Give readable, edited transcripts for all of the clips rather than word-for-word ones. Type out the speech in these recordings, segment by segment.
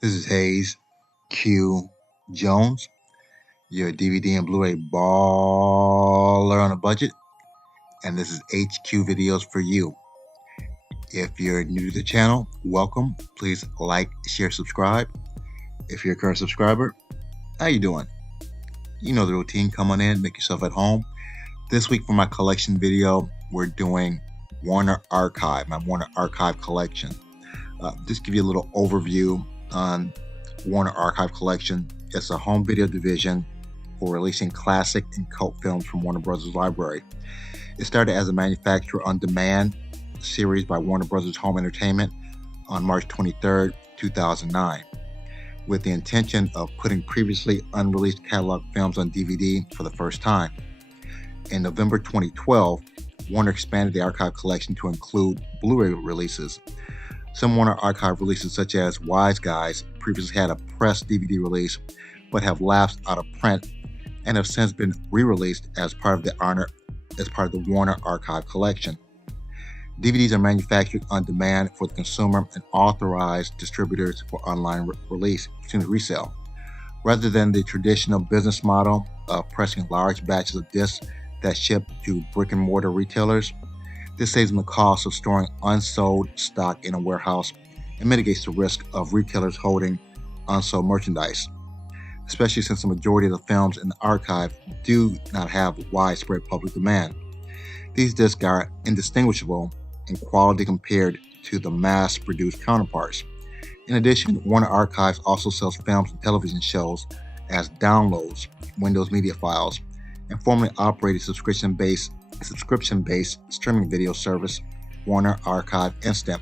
This is Hayes Q Jones, your DVD and Blu-ray baller on a budget, and this is HQ Videos for you. If you're new to the channel, welcome. Please like, share, subscribe. If you're a current subscriber, how you doing? You know the routine. Come on in, make yourself at home. This week for my collection video, we're doing Warner Archive, my Warner Archive collection. Just give you a little overview on Warner Archive Collection. It's a home video division for releasing classic and cult films from Warner Bros. Library. It started as a manufacturer on demand series by Warner Bros. Home Entertainment on March 23, 2009, with the intention of putting previously unreleased catalog films on DVD for the first time. In November 2012, Warner expanded the archive collection to include Blu-ray releases. Some Warner Archive releases, such as Wise Guys, previously had a pressed DVD release, but have lapsed out of print and have since been re-released as part of the Warner Archive collection. DVDs are manufactured on demand for the consumer and authorized distributors for online resale, rather than the traditional business model of pressing large batches of discs that ship to brick-and-mortar retailers. This saves them the cost of storing unsold stock in a warehouse and mitigates the risk of retailers holding unsold merchandise, especially since the majority of the films in the archive do not have widespread public demand. These discs are indistinguishable in quality compared to the mass-produced counterparts. In addition, Warner Archives also sells films and television shows as downloads, Windows Media Files, and formerly operated subscription-based streaming video service, Warner Archive Instant,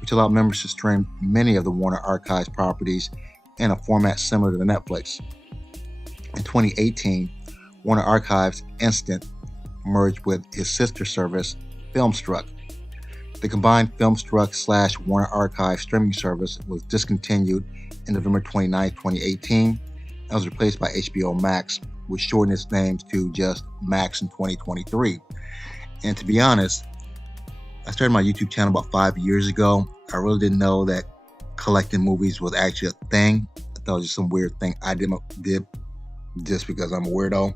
which allowed members to stream many of the Warner Archives properties in a format similar to Netflix. In 2018, Warner Archives Instant merged with his sister service, Filmstruck. The combined Filmstruck/Warner Archive streaming service was discontinued in November 29, 2018, and was replaced by HBO Max, which shortened its name to just Max in 2023. And to be honest, I started my YouTube channel about 5 years ago. I really didn't know that collecting movies was actually a thing. I thought it was just some weird thing I did just because I'm a weirdo.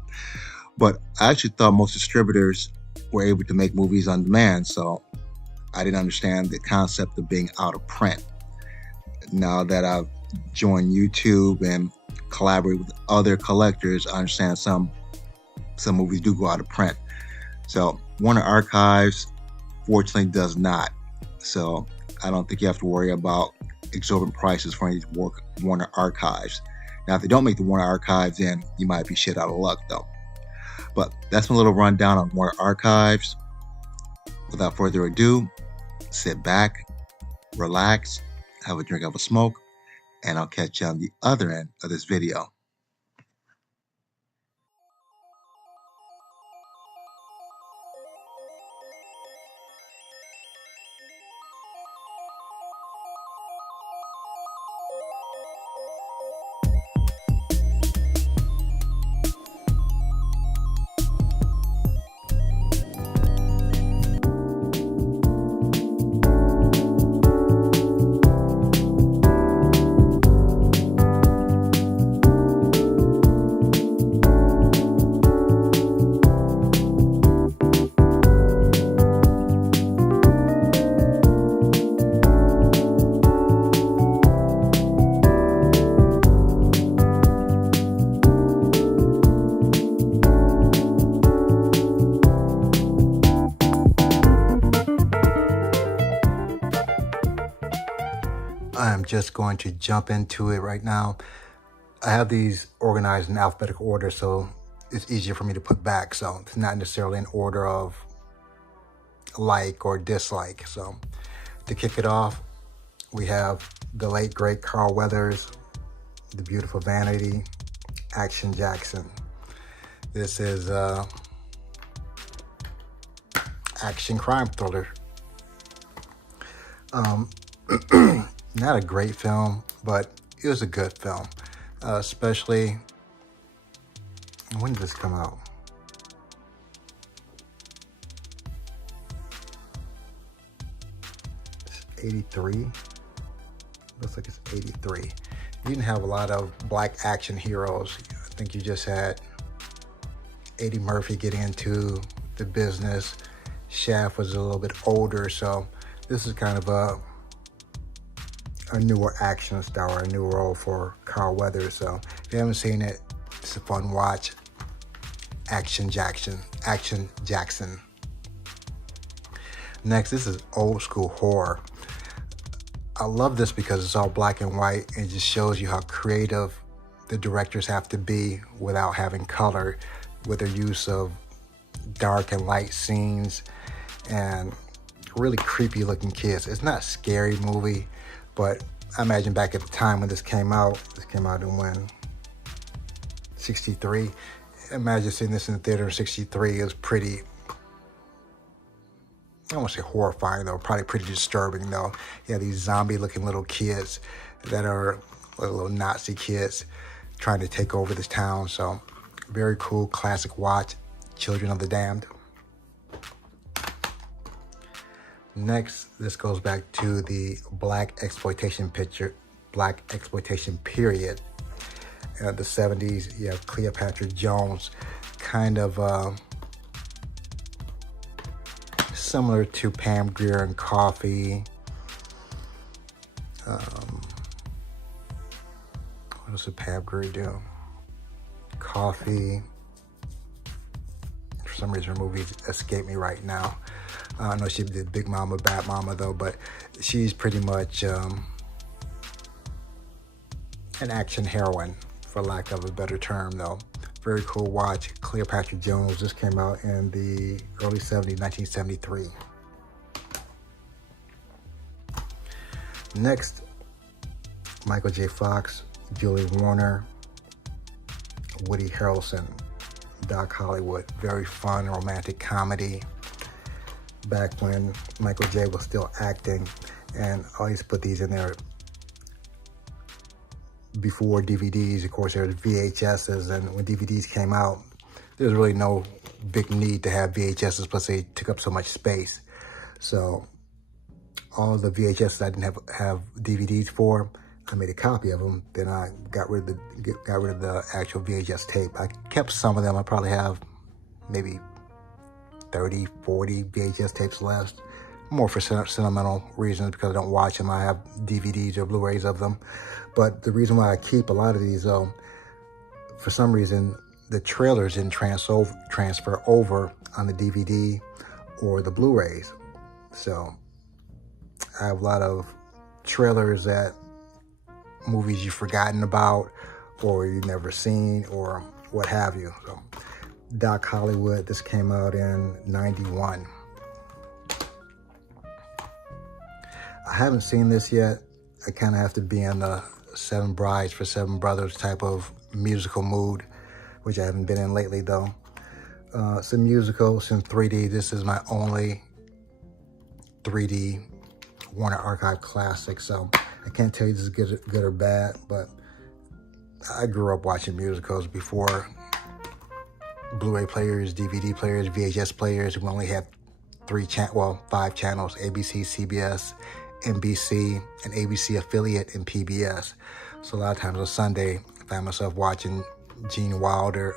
But I actually thought most distributors were able to make movies on demand, so I didn't understand the concept of being out of print. Now that I've joined YouTube and collaborate with other collectors, I understand some movies do go out of print. So Warner Archives fortunately does not. So I don't think you have to worry about exorbitant prices for any Warner Archives. Now, if they don't make the Warner Archives, then you might be shit out of luck though. But that's my little rundown on Warner Archives. Without further ado, sit back, relax, have a drink, have a smoke, and I'll catch you on the other end of this video. I'm just going to jump into it right now. I have these organized in alphabetical order, so it's easier for me to put back. So it's not necessarily in order of like or dislike. So to kick it off, we have the late great Carl Weathers, The Beautiful Vanity, Action Jackson. This is action crime thriller. Not a great film, but it was a good film. Especially, when did this come out? It's 83. Looks like it's 83. You didn't have a lot of black action heroes. I think you just had Eddie Murphy getting into the business. Shaft was a little bit older, so this is kind of a newer action star, a new role for Carl Weathers. So if you haven't seen it, it's a fun watch. Action Jackson. Next, this is old school horror. I love this because it's all black and white and it just shows you how creative the directors have to be without having color, with their use of dark and light scenes and really creepy looking kids. It's not a scary movie, but I imagine back at the time when this came out in when? 63. Imagine seeing this in the theater in 63. It was pretty, I don't want to say horrifying though, probably pretty disturbing though. You have these zombie looking little kids that are little Nazi kids trying to take over this town. So very cool, classic watch, Children of the Damned. Next, this goes back to the black exploitation period. The 70s, you have Cleopatra Jones, kind of similar to Pam Grier and Coffee. What else did Pam Grier do? Coffee. For some reason, her movies escape me right now. I know she did Big Mama, Bad Mama though, but she's pretty much an action heroine, for lack of a better term though. Very cool watch. Cleopatra Jones. This came out in the early 70s, 1973. Next, Michael J. Fox, Julie Warner, Woody Harrelson, Doc Hollywood. Very fun, romantic comedy. Back when Michael J. was still acting, and I used to put these in there before DVDs. Of course, there was VHSs, and when DVDs came out, there's really no big need to have VHSs, plus they took up so much space. So all of the VHSs I didn't have DVDs for, I made a copy of them. Then I got rid of the actual VHS tape. I kept some of them. I probably have maybe 30, 40 VHS tapes left. More for sentimental reasons, because I don't watch them. I have DVDs or Blu-rays of them. But the reason why I keep a lot of these, though, for some reason, the trailers didn't transfer over on the DVD or the Blu-rays. So I have a lot of trailers that movies you've forgotten about or you've never seen or what have you. So Doc Hollywood, this came out in 91. I haven't seen this yet. I kind of have to be in the Seven Brides for Seven Brothers type of musical mood, which I haven't been in lately though. It's a musical, it's in 3D. This is my only 3D Warner Archive classic, so I can't tell you this is good or bad, but I grew up watching musicals before Blu-ray players, DVD players, VHS players. We only had 5 channels: ABC, CBS, NBC, an ABC affiliate, and PBS. So a lot of times on Sunday, I found myself watching Gene Wilder,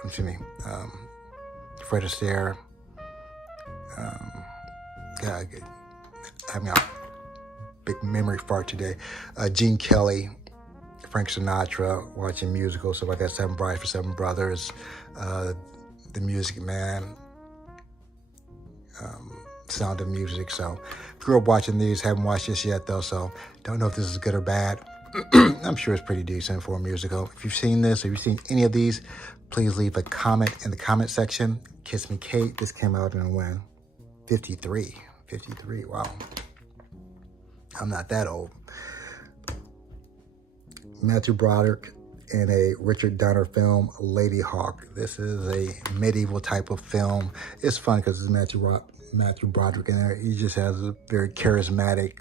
Fred Astaire, having a big memory fart today, Gene Kelly, Frank Sinatra, watching musicals. So like that, Seven Brides for Seven Brothers, The Music Man, Sound of Music. So grew up watching these, haven't watched this yet though, so don't know if this is good or bad. I'm sure it's pretty decent for a musical. If you've seen this, or you've seen any of these, please leave a comment in the comment section. Kiss Me Kate, this came out in when? 53, wow. I'm not that old. Matthew Broderick in a Richard Donner film, Lady Hawk. This is a medieval type of film. It's fun because it's Matthew Broderick in there. He just has a very charismatic,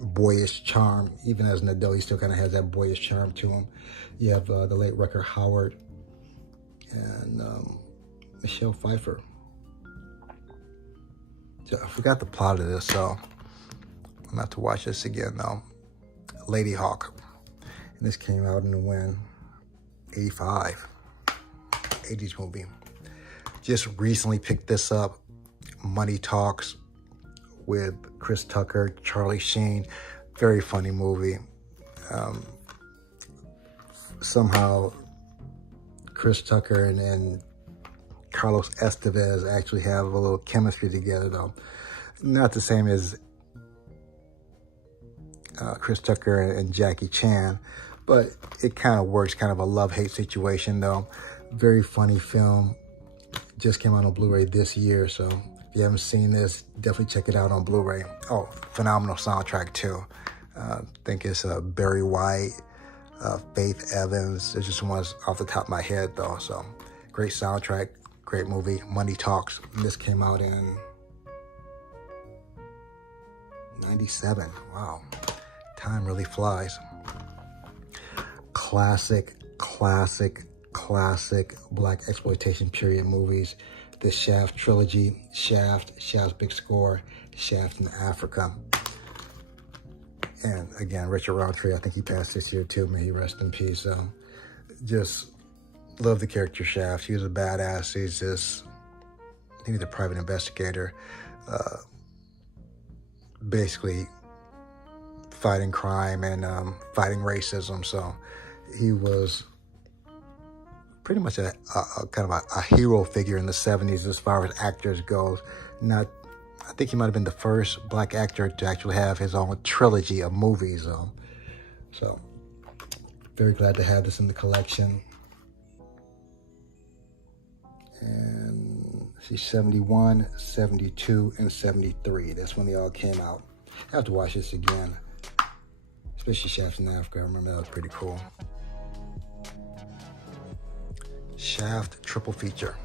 boyish charm. Even as an adult, he still kind of has that boyish charm to him. You have the late Rutger Hauer and Michelle Pfeiffer. So I forgot the plot of this, so I'm gonna have to watch this again though. Ladyhawke. And this came out in the when? 85. 80s movie. Just recently picked this up. Money Talks with Chris Tucker, Charlie Sheen. Very funny movie. Somehow Chris Tucker and Carlos Estevez actually have a little chemistry together, though. Not the same as Chris Tucker and Jackie Chan, but it kind of works, kind of a love-hate situation, though. Very funny film. Just came out on Blu-ray this year, so if you haven't seen this, definitely check it out on Blu-ray. Oh, phenomenal soundtrack, too. I think it's Barry White, Faith Evans. There's just ones off the top of my head, though, so great soundtrack, great movie. Money Talks. And this came out in 97. Wow. Time really flies. Classic black exploitation period movies. The Shaft trilogy, Shaft's Big Score, Shaft in Africa. And again, Richard Roundtree, I think he passed this year too. May he rest in peace. So just love the character Shaft. He was a badass. He's just, I think he's a private investigator. Basically fighting crime and fighting racism. So he was pretty much a kind of a hero figure in the 70s as far as actors goes. I think he might have been the first black actor to actually have his own trilogy of movies. So very glad to have this in the collection. And see, 71, 72, and 73. That's when they all came out. I have to watch this again, especially Shaft in Africa. I remember that was pretty cool. Shaft triple feature.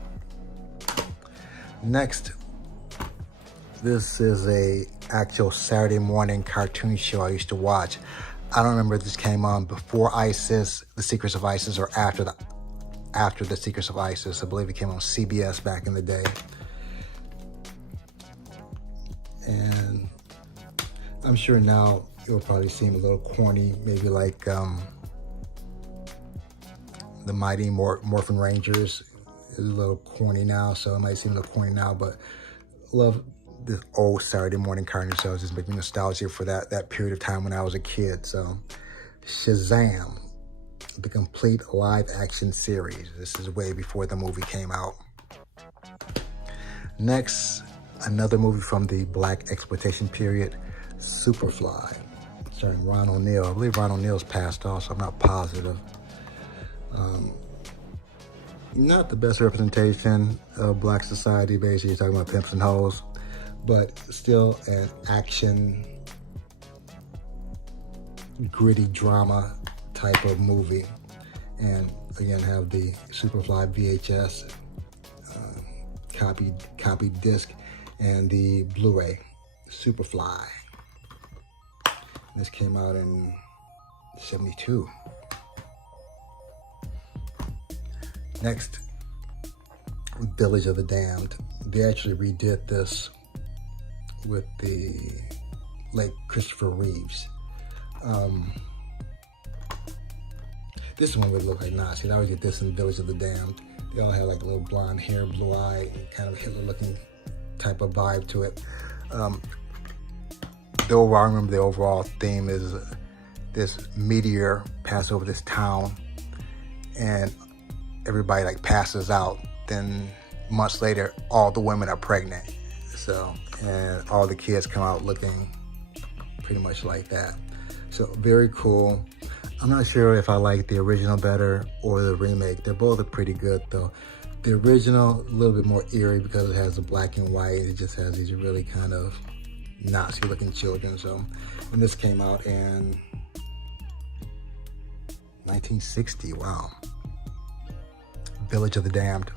Next, this is a actual Saturday morning cartoon show I used to watch. I don't remember if this came on before ISIS, The Secrets of ISIS, or after The Secrets of ISIS. I believe it came on CBS back in the day. And I'm sure now it will probably seem a little corny, maybe like the Mighty Morphin Rangers is a little corny now, so it might seem a little corny now, but love the old Saturday morning cartoon shows. Just make me nostalgic for that period of time when I was a kid. So Shazam, the complete live action series. This is way before the movie came out. Next, another movie from the black exploitation period, Superfly, starring Ron O'Neal. I believe Ron O'Neal's passed off, so I'm not positive. Not the best representation of black society, basically. You're talking about pimps and hoes, but still an action, gritty drama type of movie. And again, have the Superfly VHS copy disc and the Blu-ray Superfly. This came out in 72. Next, Village of the Damned. They actually redid this with the late Christopher Reeves. This one would look like Nazi. I always get this in Village of the Damned. They all have like a little blonde hair, blue eye, kind of Hitler-looking type of vibe to it. I remember the overall theme is this meteor passed over this town, and everybody like passes out. Then months later, all the women are pregnant. So, and all the kids come out looking pretty much like that. So very cool. I'm not sure if I like the original better or the remake. They're both pretty good though. The original, a little bit more eerie because it has the black and white. It just has these really kind of Nazi looking children. So, and this came out in 1960, wow. Village of the Damned.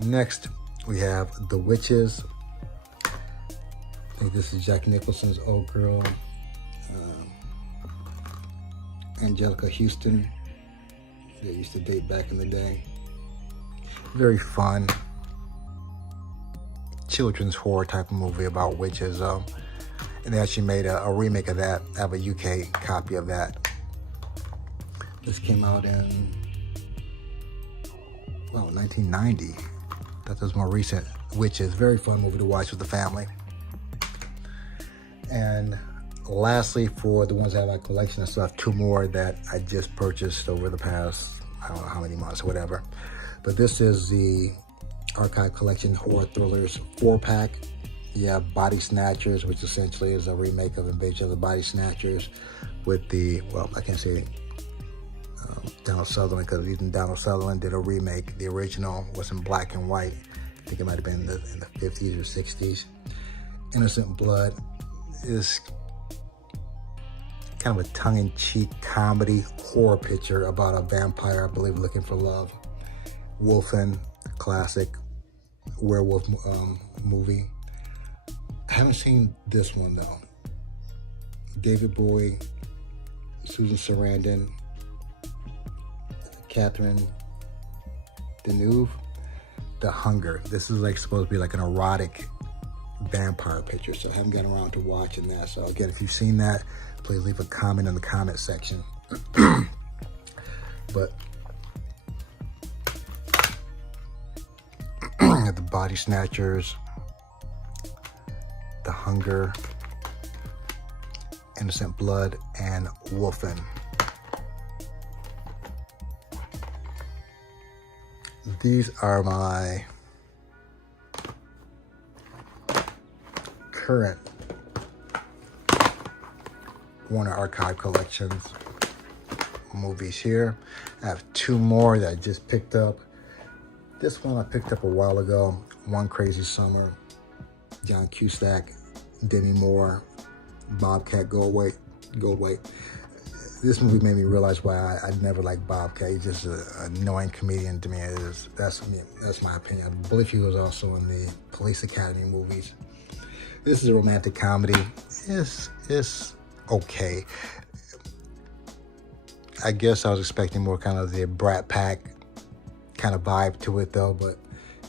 Next, we have The Witches. I think this is Jack Nicholson's old girl, Angelica Houston. They used to date back in the day. Very fun children's horror type of movie about witches. And they actually made a remake of that. I have a UK copy of that. This came out in, well, 1990. That was more recent, which is a very fun movie to watch with the family. And lastly, for the ones that have my collection, I still have two more that I just purchased over the past, I don't know how many months or whatever. But this is the Archive Collection Horror Thrillers 4-pack. You have Body Snatchers, which essentially is a remake of Invasion of the Body Snatchers with the, well, I can't say Donald Sutherland, because even Donald Sutherland did a remake. The original was in black and white. I think it might have been in the 50s or 60s. Innocent Blood is kind of a tongue-in-cheek comedy horror picture about a vampire, I believe, looking for love. Wolfen, classic werewolf movie. I haven't seen this one though. David Bowie, Susan Sarandon, Catherine Deneuve, The Hunger. This is like supposed to be like an erotic vampire picture, so I haven't gotten around to watching that. So again, if you've seen that, please leave a comment in the comment section. But the Body Snatchers, The Hunger, Innocent Blood, and Wolfen. These are my current Warner Archive Collections movies here. I have two more that I just picked up. This one I picked up a while ago, One Crazy Summer, John Cusack, Demi Moore, Bobcat Goldthwait. This movie made me realize why I never liked Bobcat. He's just an annoying comedian to me. That's my opinion. I believe he was also in the Police Academy movies. This is a romantic comedy. It's okay. I guess I was expecting more kind of the Brat Pack kind of vibe to it though, but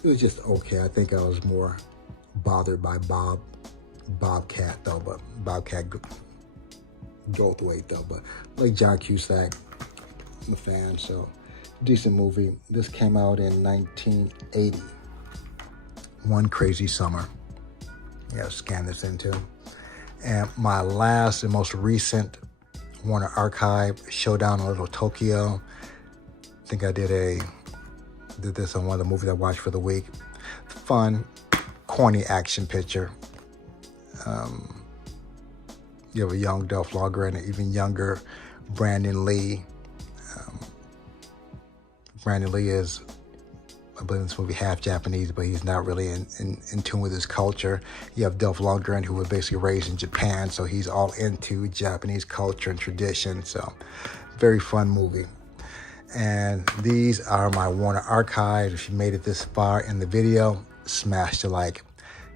it was just okay. I think I was more bothered by Bobcat though, but Bobcat Goldthwait though, but like John Cusack, I'm a fan, so decent movie. This came out in 1980. One Crazy Summer. Yeah, scan this into. And my last and most recent Warner Archive, Showdown in Little Tokyo. I think I did this on one of the movies I watched for the week. Fun, corny action picture. You have a young Dolph Lundgren and an even younger Brandon Lee. Brandon Lee is, I believe in this movie, half Japanese, but he's not really in tune with his culture. You have Dolph Lundgren, who was basically raised in Japan, so he's all into Japanese culture and tradition. So, very fun movie. And these are my Warner Archive. If you made it this far in the video, smash the like.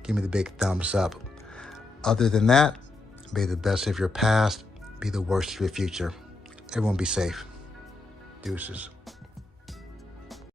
Give me the big thumbs up. Other than that, be the best of your past, be the worst of your future. Everyone be safe. Deuces.